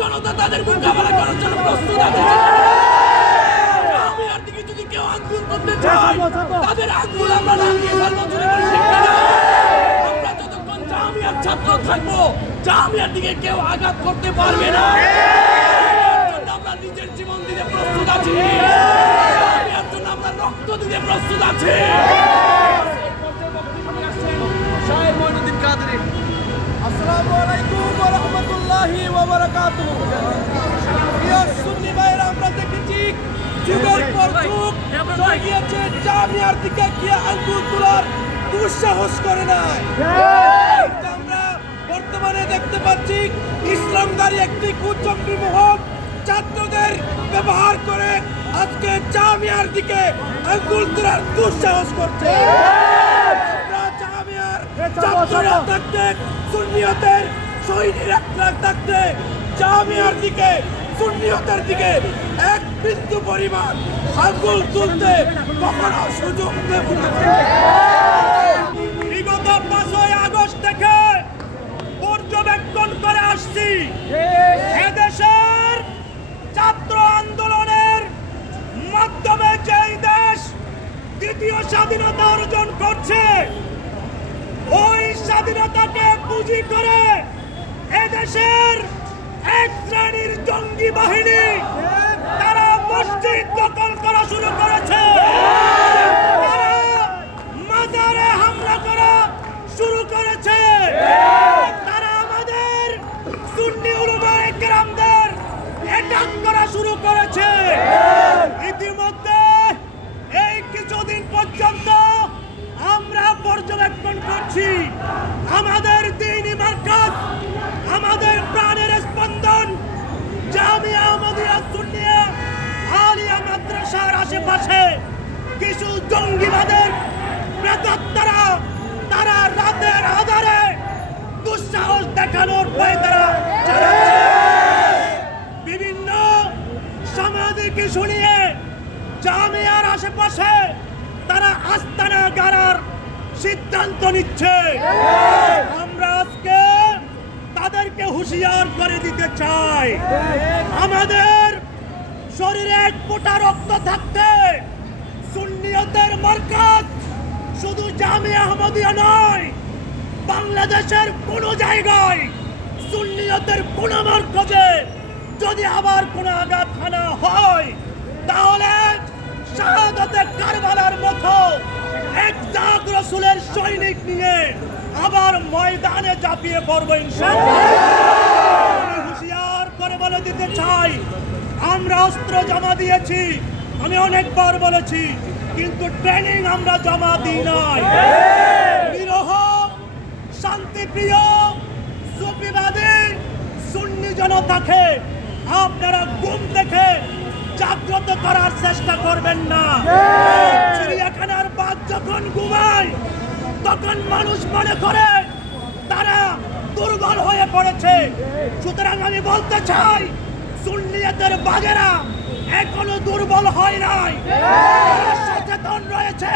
জনতা তাদের মোকাবেলা করার জন্য প্রস্তুত আছে। দিকে যদি কেউ আঙ্গুল করতে চায় তাদের আঙ্গুল আমরা লাগিয়ে ফেলব? আমরা যতক্ষণ জামিয়ার ছাত্র থাকব জামিয়ার দিকে কেউ আঘাত করতে পারবে না। আমরা নিজের জীবন দিতে প্রস্তুত আছি। জামিয়ার জন্য আমরা রক্ত দিতে প্রস্তুত আছি শাহের মঈনুদ্দিন কাদরি আসসালামু আলাইকুম ওয়া রাহমাতুল্লাহি সুন্নি ভাইরা আমরা দেখেছি যুগের পর যুগ গিয়েছে জামিয়ার দিকে গিয়ে আঙ্গুল তোলার দুঃসাহস করে নাই। আমরা বর্তমানে দেখতে পাচ্ছি ইসলামদারি একটি কুচক্রী মহল ছাত্রদের ব্যবহার করে আজকে জামিয়ার দিকে আঙ্গুল তোলার দুঃসাহস করছে। ছাত্ররা থাকতে সুন্নিয়তের সৈনিক থাকতে জামিয়ার দিকে, সুন্নিয়তের দিকে এক বিন্দু পরিমাণ আঙ্গুল তুলতে কখনো সুযোগ দেব না। বিগত পাঁচই আগস্ট থেকে পর্যবেক্ষণ করে আসছি, এদেশের ছাত্র আন্দোলনের মাধ্যমে যেই দেশ দ্বিতীয় স্বাধীনতা অর্জন করছে, ওই স্বাধীনতাকে পুঁজি করে এদেশের এক শ্রেণির জঙ্গি বাহিনী তারা মসজিদ দখল করা শুরু করেছে। শুনিয়ে জামিয়ার আশেপাশে তারা আস্তানা গাড়ার সিদ্ধান্ত নিচ্ছে। আমরা আজকে তাদেরকে হুঁশিয়ার করে দিতে চাই। আমাদের শরীরে এক ফোঁটা রক্ত থাকতে সুন্নিয়তের মার্কাত শুধু জামিয়া আহমদিয়া নয়, বাংলাদেশের কোন জায়গায় সুন্নিয়তের কোন মার্কজে যদি আবার কোনো আঘাত হানা হয়, তাহলে শাহাদতে কারবালার মতো এক জাগ রসুলের সৈনিক নিয়ে আবার ময়দানে ঝাঁপিয়ে পড়ব আমি হুঁশিয়ার করে বলে দিতে চাই, আমরা অস্ত্র জমা দিয়েছি, আমি অনেকবার বলেছি, কিন্তু ট্রেনিং আমরা জমা দিই নাই। নিরহ, শান্তিপ্রিয়, সুফিবাদী, সুন্নি জনতাকে আপনারা ঘুম দেখে জাগ্রত করার চেষ্টা করবেন না। চিড়িয়াখানার বাঘ যখন ঘুমায়, তখন মানুষ মনে করে তারা দুর্বল হয়ে পড়েছে। সুতরাং আমি বলতে চাই, সুন্নিয়তের বাগেরা এখনও দুর্বল হয় নাই। সচেতন রয়েছে।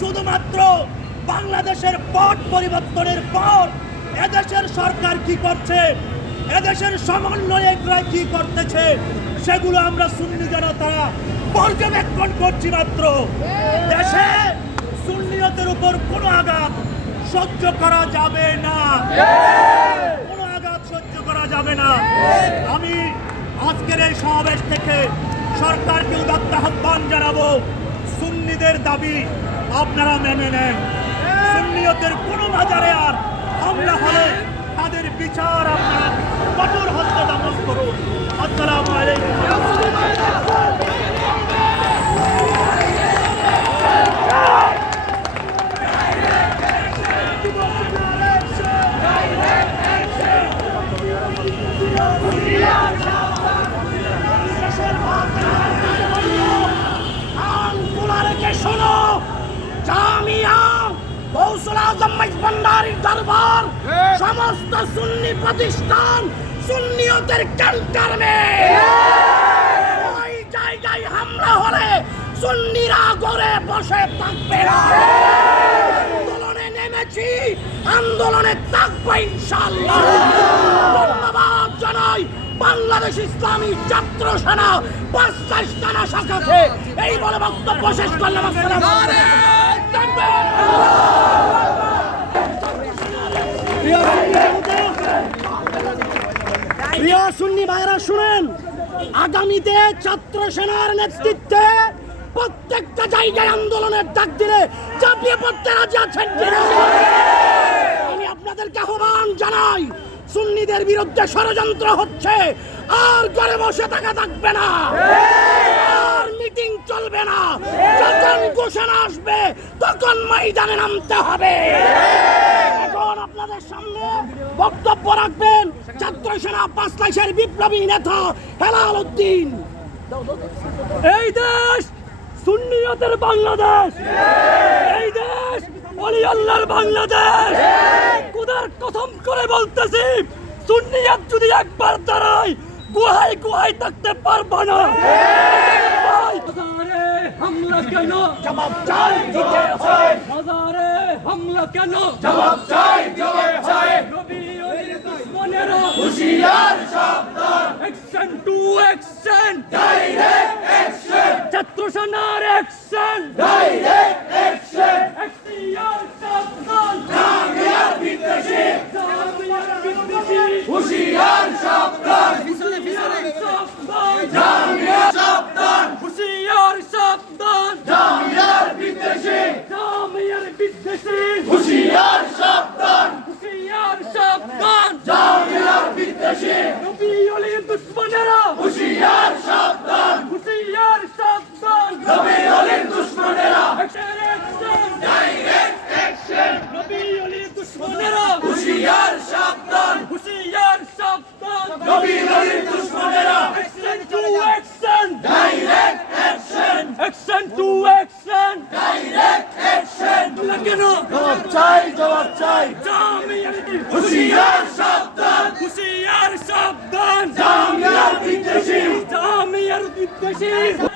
শুধুমাত্র বাংলাদেশের পট পরিবর্তনের পর এদেশের সরকার কি করছে? এদেশের সমন্বয়করা কি করতেছে, সেগুলো আমরা সুন্নি জনতা পর্যবেক্ষণ করছি মাত্র। দেশে সুন্নিয়তের উপর কোনো আঘাত সহ্য করা যাবে না। কোনো আঘাত সহ্য করা যাবে না। আমি আজকের এই সমাবেশ থেকে সরকারকে উদাত্ত আহ্বান জানাব, সুন্নিদের দাবি আপনারা মেনে নেন। সুন্নিয়তের কোনো বাজারে আর হামলা হলে তাদের বিচার আপনারা কঠোর হস্তে দমন করুন। আসসালামু আলাইকুম। আঙ্গুলারেকে শোনো। সমস্ত সুন্নি প্রতিষ্ঠান সুন্নিয়তের ক্যান্টারমে। ওই জায়গায় হামলা হলে সুন্নিরা ঘরে বসে থাকবে না। আন্দোলনে নেমেছি, আন্দোলনে থাকব ইনশাল্লাহ বাংলাদেশ ইসলামী ছাত্র সেনা পাঁচটাশ থানা শাখাতে এই বলে বক্তব্য শেষ করলাম। আসসালামু। প্রিয় সুন্নি ভাইরা, শুনেন, আগামীতে ছাত্র সেনার নেতৃত্বে প্রত্যেকটা জায়গায় আন্দোলনের ডাক দিলে চাপিয়ে পড়তে রাজি আছেন আমি আপনাদেরকে আহ্বান জানাই, সুন্নিদের বিরুদ্ধে ষড়যন্ত্র হচ্ছে, আর ঘরে বসে থাকা থাকবে না। আর মিটিং চলবে না। যখন আসবে, তখন ময়দানে নামতে হবে। এখন আপনাদের সামনে বক্তব্য রাখবেন ছাত্র সেনা পাঁচলাইশের বিপ্লবী নেতা হেলাল উদ্দিন। এই দেশ সুন্নিয়তের বাংলাদেশ। এই দেশ অলি আল্লাহর বাংলাদেশ। কুদার কথম করে বলতেছি, সুন্নিয়ত যদি একবার দাঁড়ায়, গুহায় গুহায় থাকতে পারবা না। হামলা কেন? জবাব চাই দিতে হয় হাজারে হামলা কেন? জবাব চাই দিতে হয় রবি অলির দুশ্মনেরা হুশিয়ার সাবধান। Action to action direct action ছাত্র সেনার অ্যাকশন ডাইরেক্ট অ্যাকশন এখতিয়ার সাবধান। জামিয়ার বিদ্বেষী জামিয়ার বিদ্বেষী হুশিয়ার সাবধান সাবধান। হুশিয়ার সাবধান। হুশিয়ার সাবধান। জামিয়ার বিদ্বেষী। জামিয়ার বিদ্বেষী।